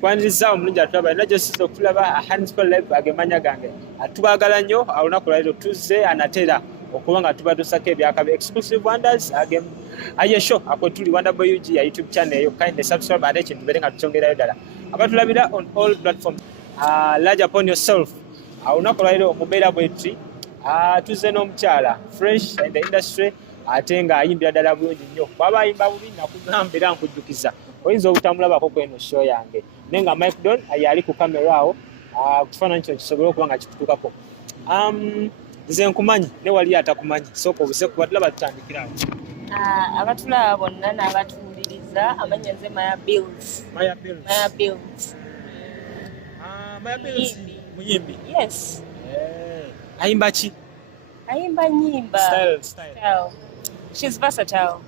kwaniriza omulungi atulaba najjo siza okulaba Handsful Live agemanya gange atubagala nnyo olunaku lwaleero tuzze anatera okuba nga tubatusako ebyakabe exclusive wonders aye show ako tuli Wonder Boy UG ya YouTube channel eyo kind subscribe ate ekintu bere nga tukyongerayo ddala abatulabira on all platforms large upon yourself olunaku lwaleero mubeera bwetri tuzze n'omukyala fresh in the industry ate nga ayimbira ddala bulungi nnyo baba ayimba bubi nakugamba era nkujjukiza oyinza obutamulabako kweno show yange naye nga Mike Don yali ku kamera awo kufaananyi kino kisobole okuba nga kitutukako nze nkumanyi ne wali atakumanyi sooka obuse kuba tulaba tutandikirawo abatulaba bonna n'abatuwuliriza amanya nze Myah Bills. Myah Bills Muyimbi. Yes. Ayimba ki? Ayimba nyimba. Style. She's versatile.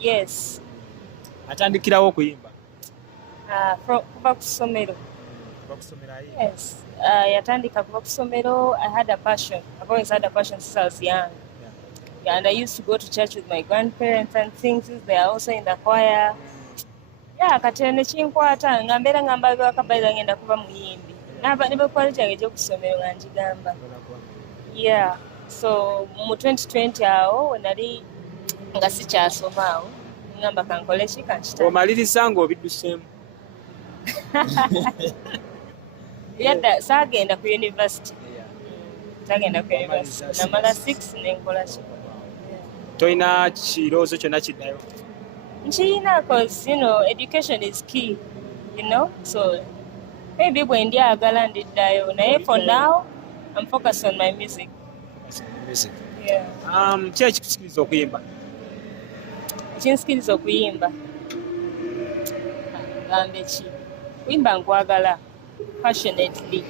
Yes. Atandikirawo okuyimba? Kuva ku ssomero. Yes. Yatandika kuva ku ssomero. I had a passion. I've always had a passion since I was young. Yeah, and I used to go to church with my grandparents and things. They are also in the choir. Yeah, katene chinkwata ngambera ngambaga akabaira ngenda kuba muyimbi. Naba nibe kwali kyange kyo kusomero nganjigamba. Yeah. So mu 2020 awo nali nga sikyasoma awo ngamba kankole ki kanchita. Omaliriza ngo obiddusemu. Yadda sagenda ku university. Sagenda ku university. Namala 6 nenkola ki. Toina kiroozo kyonna kiddayo? Nchina, because education is key, so maybe when they are galandi dayo. For now, I'm focused on my music. Yeah. Church skills okuyimba. Skills okuyimba. Gambe chi. Kuyimba nkwagala passionately.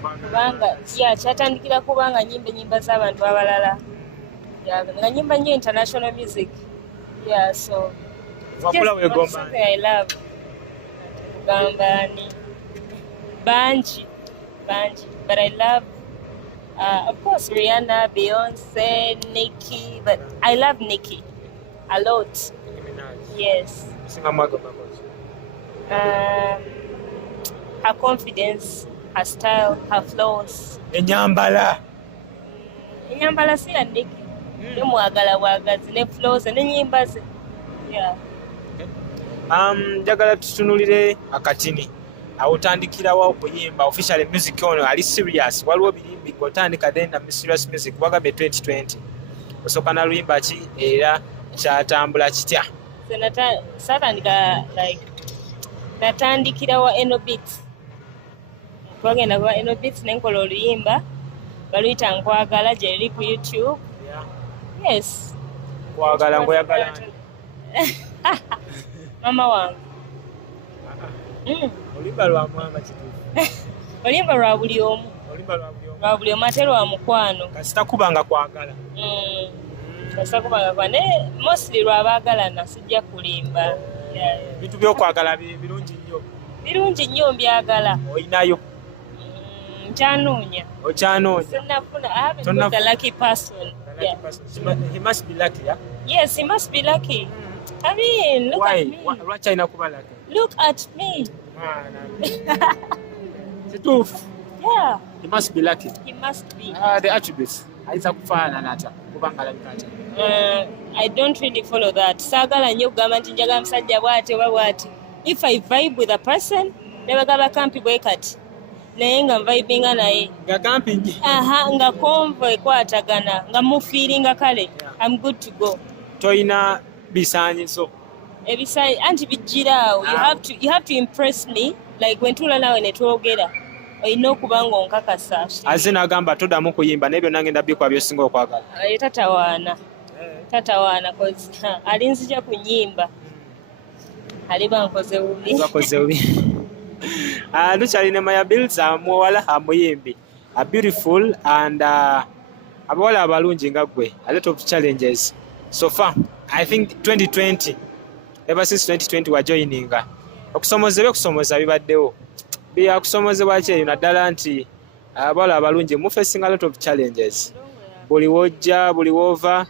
Kubanga kyatandikira kubanga nyimba z'abantu abalala. Yeah, nga nyimba nnyo international music. Yeah, so something I love. Gambani. Banji. But I love, of course, Rihanna, Beyonce, Nicki. But I love Nicki a lot. Yes. Her confidence, her style, her flows. Enyambala si ya Nicki. Nemwagala bwagazi ne flows n'ennyimba ze. Yeah. Njagala tutunulire akatini awutandikirawo okuyimba official music ono ali serious waliwo birimbi otandika then na serious music wagabe 2020 osooka na luyimba ki era kyatambula kitya? Satandika natandikirawo Enobit. Twagenda kwa Enobit nenkola oluyimba baluyita nkwagala gye liri ku YouTube. Yes. Kwagala ngoyagala. Mama wangu. Olimba lwa mwanga kituufu. Olimba lwa buli omu. Lwa buli omu ate lwa mukwano. Kasita kubanga kwagala. Kasita kubanga kwa ne mostly lwa baagalana sijja kulimba. Bintu by'okwagala birungi nnyo. Birungi nnyo mbyagala. Oyinayo? Nkyanoonya. Okyanoonya? Sinnafuna. I haven't got a lucky person. Yeah. He must be lucky, yeah? Yes, he must be lucky. I mean, look at me. Why China kuba lucky? Look at me. Yeah. He must be lucky. He must be. The attributes. Aiza kufaana nata kubanga labikata. I don't really follow that. Sagala nnyo kugamba nti njagala musajja bw'ati oba bw'ati. If I vibe with a person, ne bagamba kampi bwe kati. Naye nga vibinga naye. Nga camping. Nga konvo ekwatagana, nga mufiiringa kale. I'm good to go. Toyina bisaanyizo. Ebisaanyi anti bijjiraawo. You have to impress me. Like when tuula nawe ne twogera. Olina okuba ng'onkakasa. Aze n'agamba toddamu kuyimba naye byonna ngenda bikwa by'osinga okwagala. Tatawaana cause alinzija ku nnyimba. Aliba nkoze bubi. Lukyali ne Myah Bills muwala amuyimbi. A beautiful and abawala abalungi nga gwe. A lot of challenges. So far, I think 2020, ever since 2020 wa joining. Okusomoza bibaddewo. Byakusomozebwa kyeyo naddala nti abawala abalungi mu facing a lot of challenges. Buli wojja, buli wova.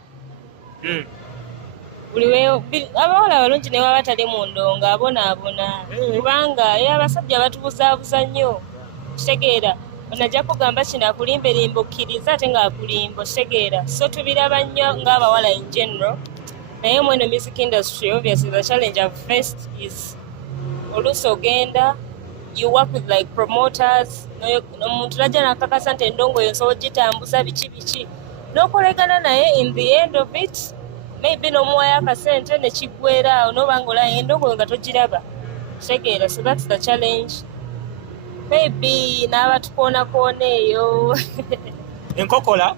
abawala balungi ne baba batali mu ndongo abonaabona kubanga abasajja batubuzaabuza nnyo kitegeera onajja kugamba kino akulimberimba okkiriza ate ng'akulimba kitegeera so tubiraba nnyo ng'abawala in general naye mu eno music industry obviously the challenge I've faced is oluusi ogenda you work with like promoters omuntu najja nakakasa nti endongo yo nsobola gitambuza biki n'okolegana naye in the end of it maybe n'omuwayo akasente ne kiggwera awo n'oba ng'olayo endongo nga togiraba kitegeera so that's the challenge maybe n'abatukoona eyo enkokola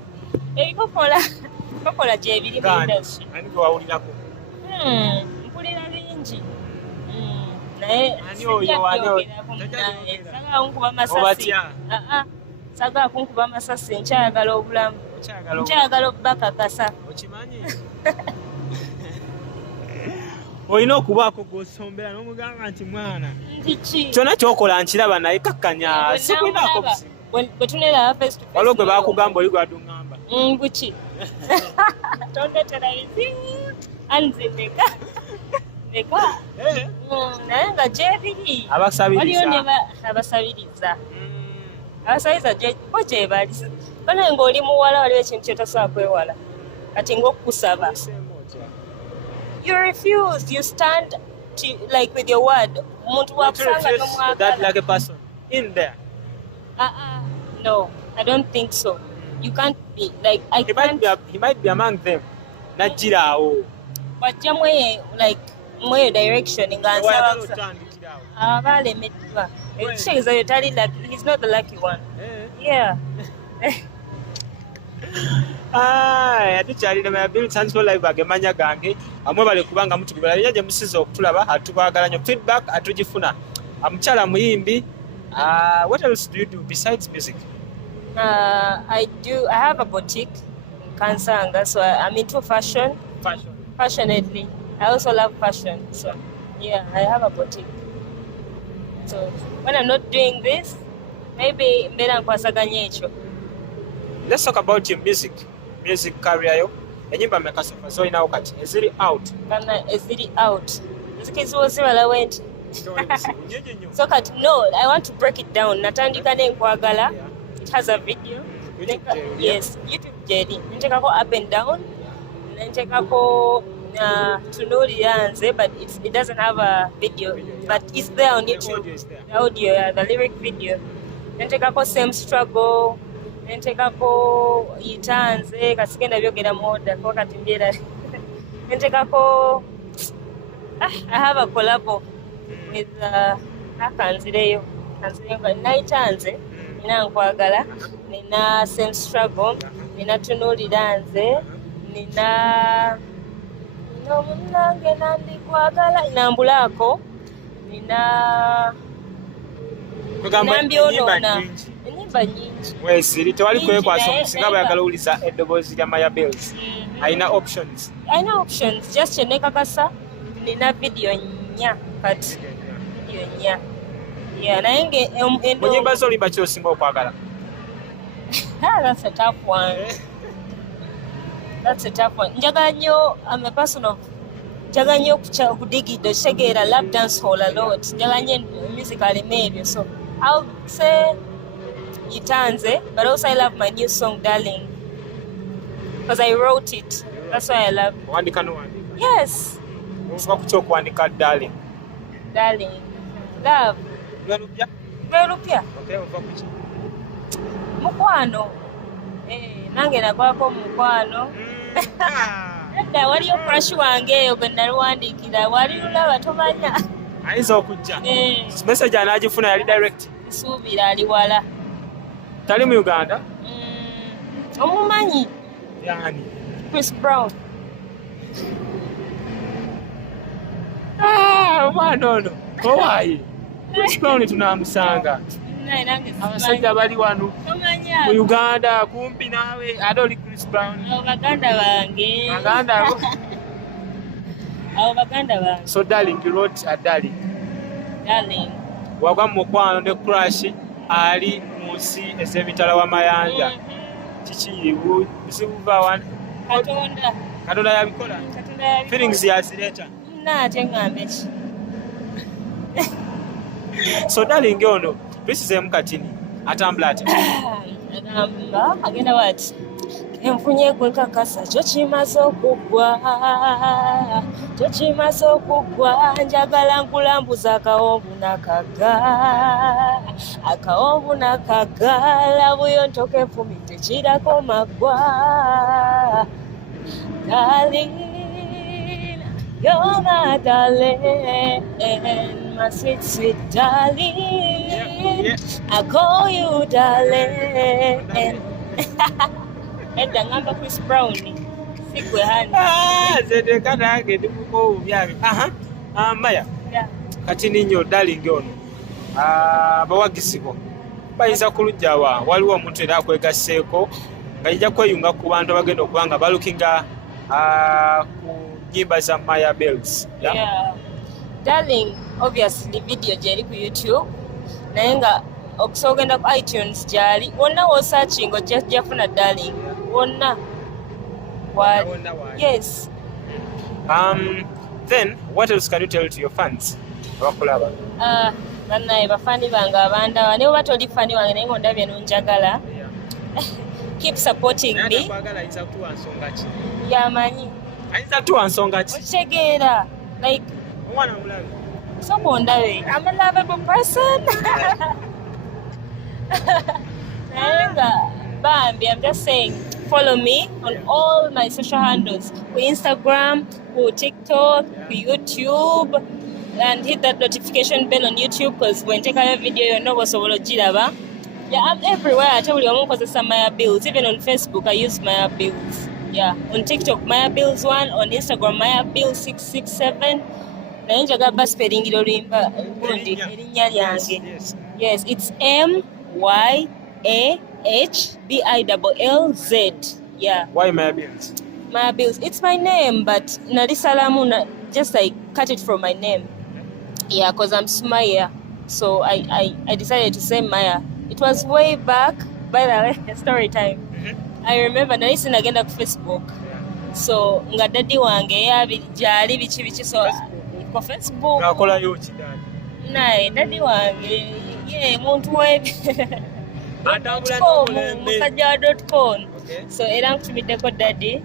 enkokola gyebiri mu industry ani gwe wawulirako mpulira bingi naye sagala kunkuba masasi sagala kunkuba masasi nkyayagala obulamu nkyayagala obubakakasa okimanyi olina okubaako gwosombera n'omugamba nti mwana kyonna kyokola nkiraba naye kakkanya sikwinaako buzibu bwe tuneera waliwo gwe baakugamba oli gwaduŋŋamba buki tondetera bizibu anze meka naye nga gyebiri abasabiriza bo gyebali banaye ng'oli muwala waliwo ekintu kyotasobola kwewala kati ng'okukusaba you refuse you stand to, like with your word omuntu wakusanga nomwagala no I don't think so you can't be like he might be among them najjiraawo bajja like mweyo direction nga nsaba abalemeddwa ekitegeeza yo tali lucky he's not the lucky one yeah atukyalina Myah Bills Tanzania live agemanya gange amwe bali kubanga mutugibala lya gye musize okutulaba atubagala nnyo feedback atugifuna amukyala muyimbi what else do you do besides music? I have a boutique in Kansanga, so I'm into fashion passionately. I also love fashion, so yeah, I have a boutique. So when I'm not doing this, maybe mbera nkwasaganya ekyo. Let's talk about your music career yo. Enyimba mekasofa so ina wakati eziri out. Eziri out. Zikiziwo zibala went. So kat no, I want to break it down. Natandika ne nkwagala. It has a video. Yes, YouTube jedi. Ntekako up and down. Ntekako tunuulira nze, but it doesn't have a video, but it's there on YouTube. The audio, yeah, the lyric video. Ntekako same struggle. Ntekako yitanze kasigenda byogera moda kwa kati mbiera. Ntekako I have a collab with akanzireyo. Kanzireyo naitanze nina nkwagala nina same struggle nina tunuulira nze nina munange nandikwagala nambulako nina enyimba nyingi wesiri tewali kwekwasa omusinga bayagala owuliza eddoboozi lya Myah Bills alina options just kyenekakasa nina video nnya kati video nnya naye munyimba zolimba kyosinga okwagala? That's a tough one. Njagala nnyo I'm a person of njagala nnyo okudigidde kitegeera love dance hall a lot njagala nnyo musically maybe so I'll say yitanze but also I love my new song Darling because I wrote it. That's why I love it. Wandika n'owandika? Yes. Ovuga ku ky'okuwandika Darling? Love. Lwelupya? Okay, ova ku ki? Mukwano. Nange nakwako mukwano. Edda waliyo crush wange eyo gwe naluwandiikira wali lulaba tomanya. Ayinza okujja. Message anaagifuna yali direct? Nsuubira ali wala. Tali mu Uganda? Omumanyi? Yani? Chris Brown. Omwana ono owaayi Chris Brown tunamusanga abasajja bali wano mu Uganda kumpi naawe ate oli Chris Brown. Baganda bange. Baganda bange. So Darling, you wrote a Darling. Wagwa mukwano ne crush ali mu nsi ez'emitala w'amayanja. Kiki buzibuva wan? Katonda. Katonda yabikola. Feelings yazileta. Ate ngambe ki. So darling ono bisizeemu katini atambula ate. Agenda bw'ati. Enfunye gwe kakasa kyo kimaze okuggwa njagala nkulambuza akawonvu n'akaga labuyo ntoka enfumi tekirako maggwa darling you're my darling my sweet darling I call you darling Edda ngamba Chris Brown sigwe hani zede kana nge ndimuko ubyabe Maya katini nnyo darling ono abawagisiko bayinza kulujjawa waliwo omuntu era akwegasseeko nga yijja kweyunga ku bantu abagenda okuba nga balukinga ku nnyimba za Myah Bills. Darling obviously video gyeri ku YouTube naye nga okusooka ogenda ku iTunes gyali wonna wosearching ojja funa darling wonna yes. Then what else can you tell to your fans abakulaba? Bannaye bafani bange abandawa ne bwe batoli fani wange naye ng'ondabye nonjagala keep supporting me. Yamanyi ayinza tuwa nsonga ki? Okitegeera like omwana mulabe sooka ondabe I'm a lovable person. naye nga bambi I'm just saying follow me on all my social handles ku Instagram, ku TikTok, ku YouTube, and hit that notification bell on YouTube because when take a video you know osobola ogiraba. I'm everywhere. I tell you, I'm abakozesa Myah Bills. Even on Facebook, I use Myah Bills. On TikTok, Myah Bills 1. On Instagram, Myah Bills 667. Naye njagala spelling limba gundi erinnya lyange. Yes, it's MYAHBILLZ. Why Myah Bills? Myah Bills. It's my name, but Nalisalamu just like cut it from my name. Because I'm Sumaya. So I decided to say Myah. It was way back, by the way, story time. I remember nalisi nagenda ku Facebook. So nga daddy wange jali bichi so ku Facebook. Nakola yo kidani. Naye daddy wange muntu we musajja.com. So era nkutumiddeko daddy.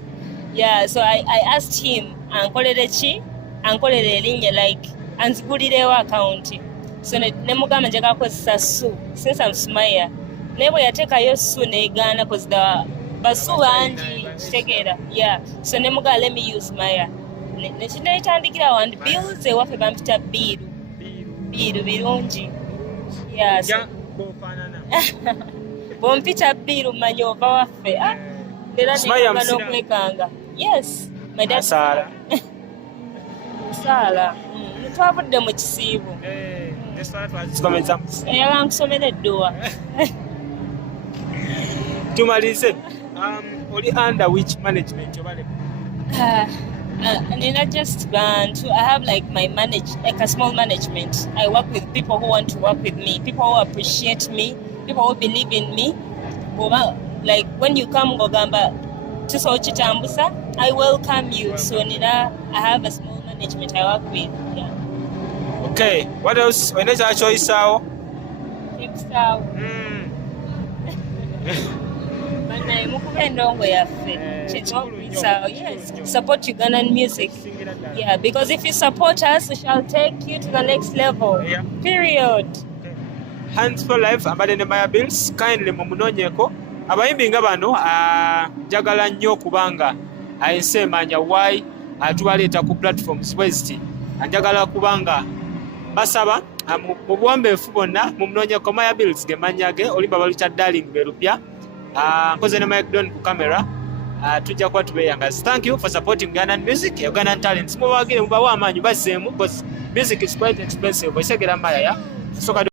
So I asked him ankolere ki? Ankolere erinnya like anzigulirewo account. So nemugamba njagala kukozesa Su since I'm Sumaya. Nebo yateekayo Su neegaana because the basu bangi kitegeera. So nemugamba let me use Myah. Nekitandikira wandi Bills ewaffe bampita Biru birungi. So bompita Biru manyi ova waffe. Era negamba n'okwekanga. Yes, my dad. Sala. Twavudde mu kisiibo. Eyala nkusomera edduwa. Tumalize. Oli under which management obalema? Nina just bantu. I have like my a small management. I work with people who want to work with me, people who appreciate me, people who believe in me. Like when you come Gogamba to Sochitambusa, I welcome you. So Nina, I have a small management I work with. Okay, what else? When is our choice now? Yes, support Ugandan music. Because if you support us, we shall take you to the next level. Period. Hands for life, abadde Myah Bills, kindly mumunoonyeko. Abayimbi nga bano njagala nnyo kubanga ensi emanya why tubaleeta ku platforms bweziti. Njagala kubanga basaba mu buwambeefu bonna mumunoonyeko Myah Bills ge mannya ge olimba balukya darling berupya nkoze ne Mike Don ku camera tujja kuba tubeeyangazi. Thank you for supporting Ugandan music, Ugandan talents. Mubagire mubawa amaanyi bazzeemu because music is quite expensive. Osegera Myah